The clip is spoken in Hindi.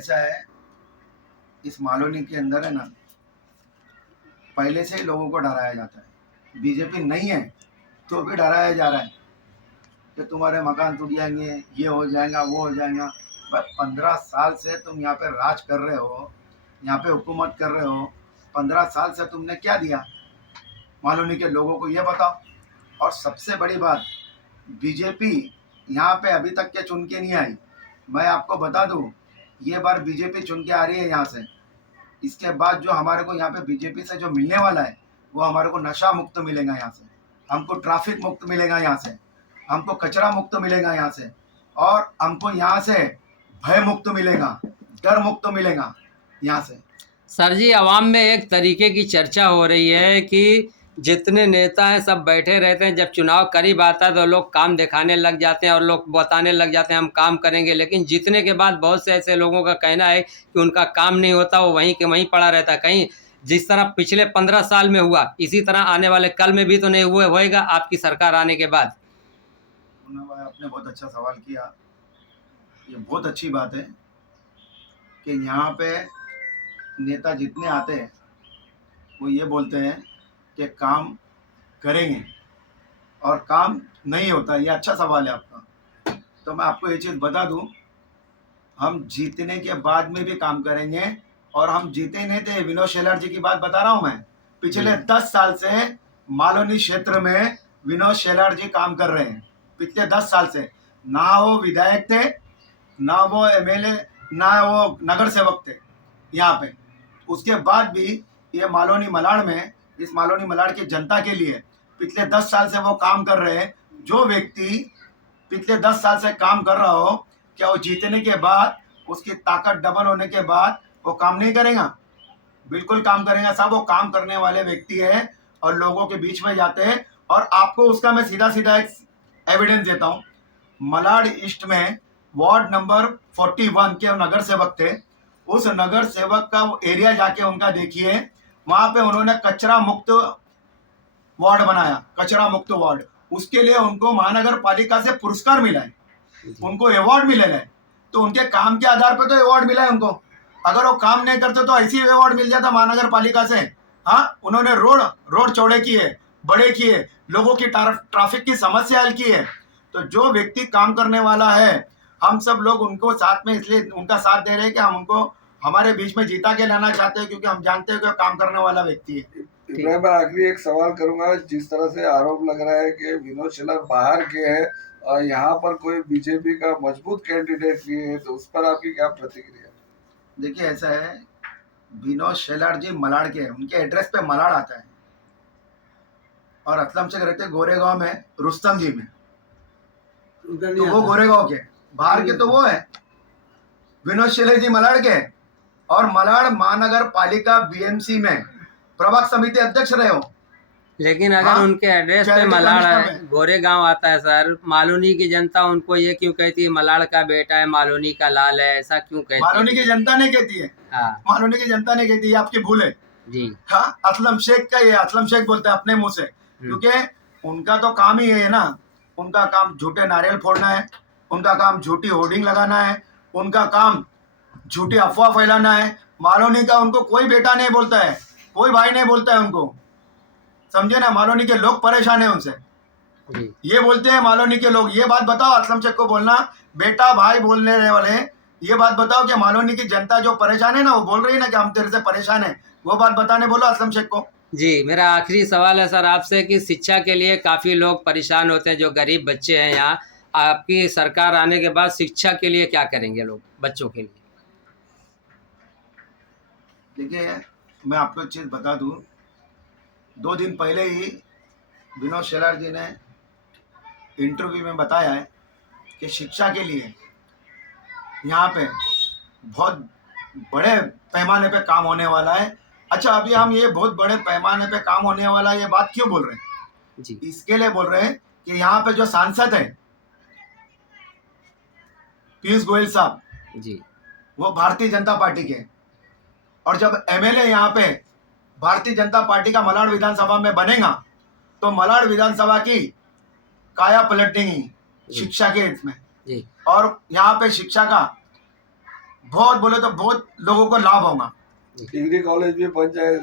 ऐसा है, इस मालोनी के अंदर है ना, पहले से ही लोगों को डराया जाता है। बीजेपी नहीं है तो भी डराया जा रहा है कि तुम्हारे मकान टूट जाएंगे, ये हो जाएगा, वो हो जाएगा। बस 15 साल से तुम यहाँ पे राज कर रहे हो, यहाँ पे हुकूमत कर रहे हो। 15 साल से तुमने क्या दिया मालोनी के लोगों को, ये बताओ। और सबसे बड़ी बात, बीजेपी यहाँ पे अभी तक के चुन के नहीं आई। मैं आपको बता दूं, ये बार बीजेपी चुन के आ रही है यहाँ से। इसके बाद जो हमारे को यहाँ पे बीजेपी से जो मिलने वाला है, वो हमारे को नशा मुक्त मिलेगा यहाँ से, हमको ट्रैफिक मुक्त मिलेगा यहाँ से, हमको कचरा मुक्त मिलेगा यहाँ से, और हमको यहाँ से भय मुक्त मिलेगा, डर मुक्त मिलेगा यहाँ से। सर जी, आवाम में एक तरीके की चर्चा हो रही है कि जितने नेता हैं सब बैठे रहते हैं, जब चुनाव करीब आता है तो लोग काम दिखाने लग जाते हैं और लोग बताने लग जाते हैं हम काम करेंगे, लेकिन जीतने के बाद बहुत से ऐसे लोगों का कहना है कि उनका काम नहीं होता, वो वहीं के वहीं पड़ा रहता है। कहीं जिस तरह पिछले 15 साल में हुआ, इसी तरह आने वाले कल में भी तो नहीं हुए होएगा आपकी सरकार आने के बाद। आपने बहुत अच्छा सवाल किया। ये बहुत अच्छी बात है कि यहाँ पे नेता जितने आते हैं वो ये बोलते हैं कि काम करेंगे और काम नहीं होता। ये अच्छा सवाल है आपका। तो मैं आपको ये चीज़ बता दूं, हम जीतने के बाद में भी काम करेंगे, और हम जीते ही नहीं थे। विनोद शेलार जी की बात बता रहा हूं मैं। पिछले 10 साल से मालोनी क्षेत्र में विनोद शेलार जी काम कर रहे हैं। पिछले 10 साल से ना वो विधायक थे, ना वो एमएलए, ना वो नगर सेवक थे यहाँ पे। उसके बाद भी ये मालोनी मलाड़ में, इस मालोनी मलाड़ की जनता के लिए पिछले 10 साल से वो काम कर रहे हैं। जो व्यक्ति पिछले 10 साल से काम कर रहा हो, क्या वो जीतने के बाद, उसकी ताकत डबल होने के बाद वो काम नहीं करेगा? बिल्कुल काम करेगा साहब। वो काम करने वाले व्यक्ति है और लोगों के बीच में जाते हैं। और आपको उसका मैं सीधा सीधा एक एविडेंस देता हूँ। मलाड ईस्ट में वार्ड नंबर 41 के नगर सेवक थे। उस नगर सेवक का एरिया जाके उनका देखिए, वहां पे उन्होंने कचरा मुक्त वार्ड बनाया, कचरा मुक्त वार्ड। उसके लिए उनको महानगर पालिका से पुरस्कार मिला है, उनको अवार्ड मिले हैं। तो उनके काम के आधार पर तो अवार्ड मिला है उनको। अगर वो काम नहीं करते तो ऐसी अवार्ड मिल जाता महानगर पालिका से। हाँ, उन्होंने रोड चौड़े किए, बड़े किए, लोगों की ट्रैफिक की समस्या हल की है। तो जो व्यक्ति काम करने वाला है, हम सब लोग उनको साथ में इसलिए उनका साथ दे रहे हैं कि हम उनको हमारे बीच में जीता के लाना चाहते हैं, क्योंकि हम जानते हैं कि काम करने वाला व्यक्ति है। मैं आखिरी एक सवाल करूंगा। जिस तरह से आरोप लग रहा है कि विनोद शेलार बाहर के हैं और यहाँ पर कोई बीजेपी का मजबूत कैंडिडेट नहीं है, तो उस पर आपकी क्या प्रतिक्रिया? देखिए, ऐसा है, विनोद शेलार जी मलाड़ के हैं, उनके एड्रेस पे मलाड़ आता है, और असलम शेख रहते गोरेगांव में, रुस्तम जी में। तो वो गोरेगांव के, बाहर के तो वो है। विनोद शेलार जी मलाड़ के, और मलाड़ महानगर पालिका बीएमसी में प्रभाग समिति अध्यक्ष रहे हो। लेकिन अगर उनके एड्रेस पे मलाड़ है, गोरेगांव आता है सर, मालोनी की जनता उनको ये क्यों कहती है मालोनी का बेटा है, मालोनी का लाल है, ऐसा क्यों कहती है? मालोनी की जनता नहीं कहती है। हाँ। मालोनी की जनता नहीं कहती है, आपकी भूल है जी। हाँ, असलम शेख का, ये असलम शेख बोलते हैं अपने मुंह से, क्योंकि उनका तो काम ही है ना। उनका काम झूठे नारियल फोड़ना है, उनका काम झूठी होर्डिंग लगाना है, उनका काम झूठी अफवाह फैलाना है। मालोनी का उनको कोई बेटा नहीं बोलता है, कोई भाई नहीं बोलता है उनको, समझे ना। मालोनी के लोग परेशान है उनसे। ये बोलते हैं मालोनी के लोग। ये बात बताओ असलम शेख को, बोलना बेटा भाई बोलने वाले, ये बात बताओ कि मालोनी की जनता जो परेशान है ना, वो बोल रही है ना कि हम तेरे से परेशान है, वो बात बताने बोलो असलम शेख को। जी, मेरा आखिरी सवाल है सर आपसे कि शिक्षा के लिए काफ़ी लोग परेशान होते हैं, जो गरीब बच्चे हैं यहाँ, आपकी सरकार आने के बाद शिक्षा के लिए क्या करेंगे लोग, बच्चों के लिए? देखिए, मैं आपको एक चीज़ बता दूं, 2 दिन पहले ही विनोद शेलार जी ने इंटरव्यू में बताया है कि शिक्षा के लिए यहाँ पे बहुत बड़े पैमाने पे काम होने वाला है। अच्छा, अभी हम ये बहुत बड़े पैमाने पे काम होने वाला है, ये बात क्यों बोल रहे हैं जी? इसके लिए बोल रहे हैं कि यहाँ पे जो सांसद है पीयूष गोयल साहब जी, वो भारतीय जनता पार्टी के, और जब एमएलए यहाँ पे भारतीय जनता पार्टी का मलाड विधानसभा में बनेगा, तो मलाड विधानसभा की काया पलटेंगी शिक्षा के इसमें। और यहाँ पे शिक्षा का बहुत बोले तो बहुत लोगों को लाभ होगा। डिग्री कॉलेज भी बन जाए